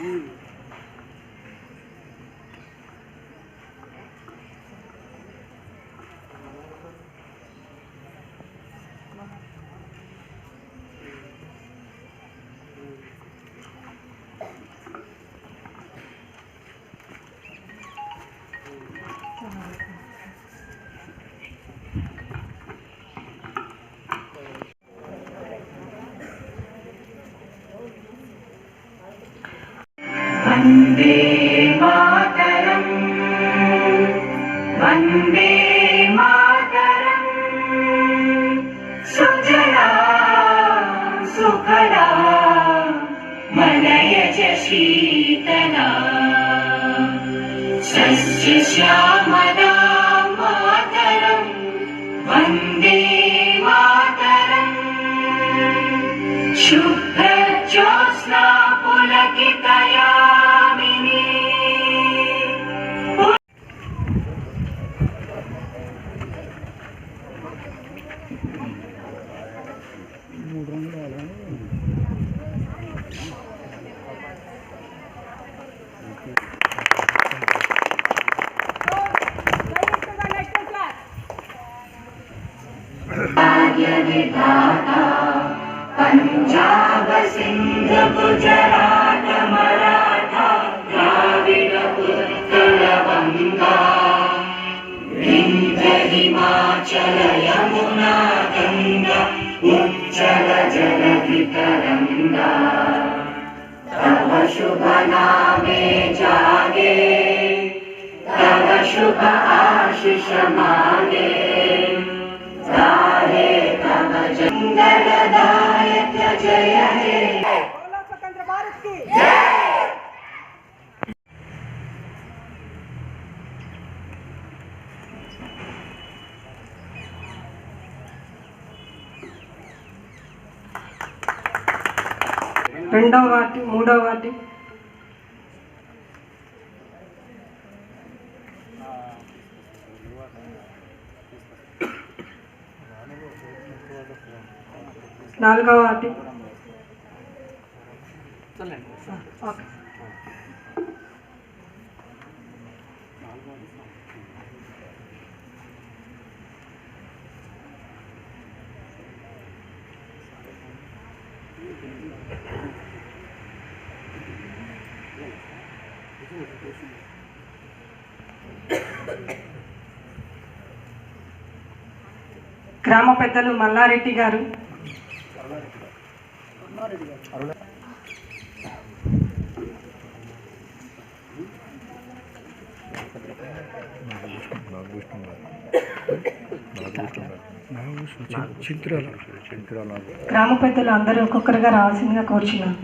Mm-hmm. Vande Mataram. Vande Mataram. सुजला सुफला मलयज शीतला। सस्यश्यामला विन्ध्य हिमाचल यमुना गङ्गा उच्चल जलधितरङ्गा तव शुभ नामे जागे तव शुभ आशिष मागे రెండవ వాటి మూడవ వాటి. నాలుగవ వాటి ఓకే. గ్రామ పెద్దలు మల్లారెడ్డి గారు. గ్రామ పెద్దలు అందరూ ఒక్కొక్కరుగా రావాల్సిందిగా కోరుచున్నాను.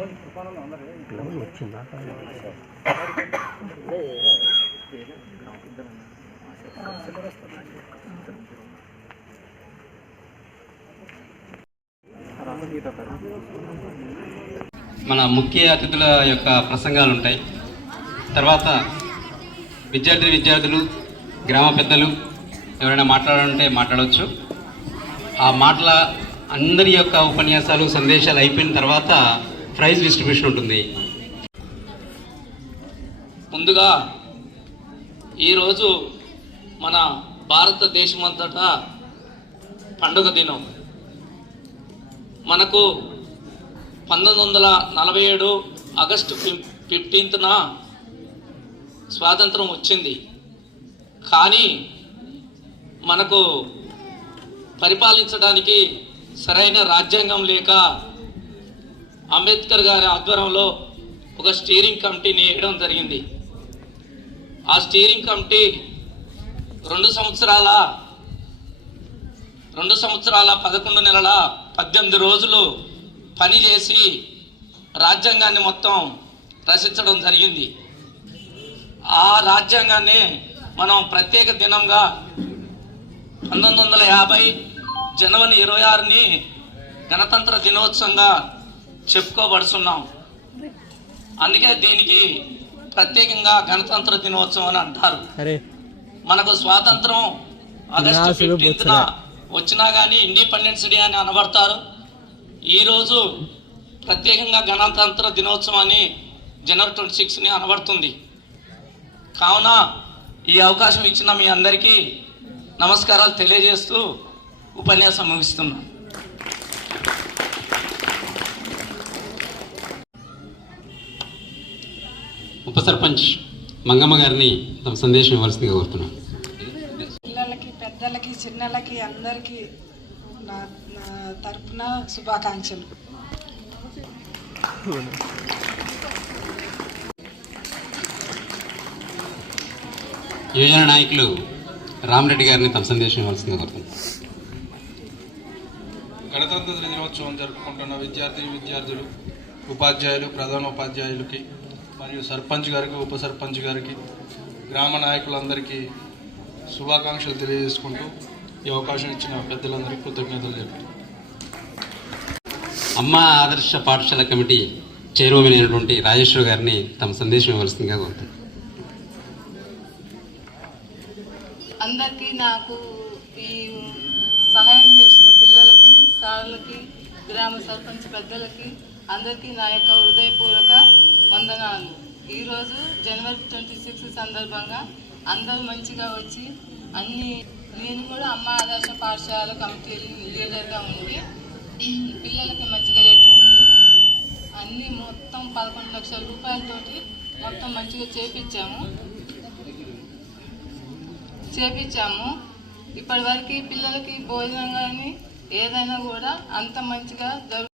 మన ముఖ్య అతిథుల యొక్క ప్రసంగాలు ఉంటాయి. తర్వాత విద్యార్థి విద్యార్థులు గ్రామ పెద్దలు ఎవరైనా మాట్లాడాలంటే మాట్లాడవచ్చు ఆ మాటల అందరి యొక్క ఉపన్యాసాలు సందేశాలు అయిపోయిన తర్వాత ప్రైజ్ డిస్ట్రిబ్యూషన్ ఉంటుంది. ముందుగా ఈరోజు మన భారతదేశమంతటా పండుగ దినం. మనకు పంతొమ్మిది వందల నలభై ఏడు ఆగస్టు ఫిఫ్టీన్త్న స్వాతంత్రం వచ్చింది. కానీ మనకు పరిపాలించడానికి సరైన రాజ్యాంగం లేక అంబేద్కర్ గారి ఆధ్వర్యంలో ఒక స్టీరింగ్ కమిటీని వేయడం జరిగింది. ఆ స్టీరింగ్ కమిటీ రెండు సంవత్సరాల రెండు సంవత్సరాల పదకొండు నెలల పద్దెనిమిది రోజులు పనిచేసి రాజ్యాంగాన్ని మొత్తం రచించడం జరిగింది. ఆ రాజ్యాంగాన్ని మనం ప్రత్యేక దినంగా పంతొమ్మిది వందల యాభై జనవరి ఇరవై ఆరుని గణతంత్ర దినోత్సవంగా చెప్పుకోబడుతున్నాం అందుకే దీనికి ప్రత్యేకంగా గణతంత్ర దినోత్సవం అని అంటారు. మనకు స్వాతంత్రం ఆగస్టు ఫిఫ్టీన్త్ వచ్చినా కానీ ఇండిపెండెన్స్ డే అని అనబడతారు. ఈరోజు ప్రత్యేకంగా గణతంత్ర దినోత్సవాన్ని జనవరి ట్వంటీ సిక్స్ని అనబడుతుంది. కావున ఈ అవకాశం ఇచ్చిన మీ అందరికీ నమస్కారాలు తెలియజేస్తూ ఉపన్యాసం ముగిస్తున్నాను ఉప సర్పంచ్ మంగమ్మ గారిని తమ సందేశం ఇవ్వాల్సిందిగా కోరుతున్నాను. చిన్నలకి అందరికీ నా నా తరపున శుభాకాంక్షలు. యువజన నాయకులు రామరెడ్డి గారిని తమ సందేశం ఇవ్వాల్సిందిగా కోరుతున్నాను గణతంత్ర దినోత్సవం జరుపుకుంటున్న విద్యార్థి విద్యార్థులు ఉపాధ్యాయులు ప్రధాన ఉపాధ్యాయులకి మరియు సర్పంచ్ గారికి ఉప సర్పంచ్ గారికి గ్రామ నాయకులందరికీ శుభాకాంక్షలు తెలియజేసుకుంటూ ఈ అవకాశం ఇచ్చిన పెద్దలందరికీ కృతజ్ఞతలు చెప్తున్నాను అమ్మ ఆదర్శ పాఠశాల కమిటీ చైర్మన్ అయినటువంటి రాజేశ్వర్ గారిని తమ సందేశం ఇవ్వాల్సిందిగా కోరుతున్నాను. అందరికీ నాకు ఈ సహాయం చేసిన పిల్లలకి సార్లకి గ్రామ సర్పంచ్ పెద్దలకి అందరికీ నా యొక్క హృదయపూర్వక వందనాలు. ఈరోజు జనవరి ట్వంటీ సిక్స్ సందర్భంగా అందరూ మంచిగా వచ్చి అన్ని నేను కూడా అమ్మ ఆదర్శ పాఠశాల కమిటీ లీడర్గా ఉండి పిల్లలకి మంచిగా లెట్రూమ్లు అన్నీ మొత్తం పదకొండు లక్షల రూపాయలతోటి మొత్తం మంచిగా చేపించాము. చేపించాము. ఇప్పటివరకు పిల్లలకి భోజనం కానీ ఏదైనా కూడా అంత మంచిగా జరుగు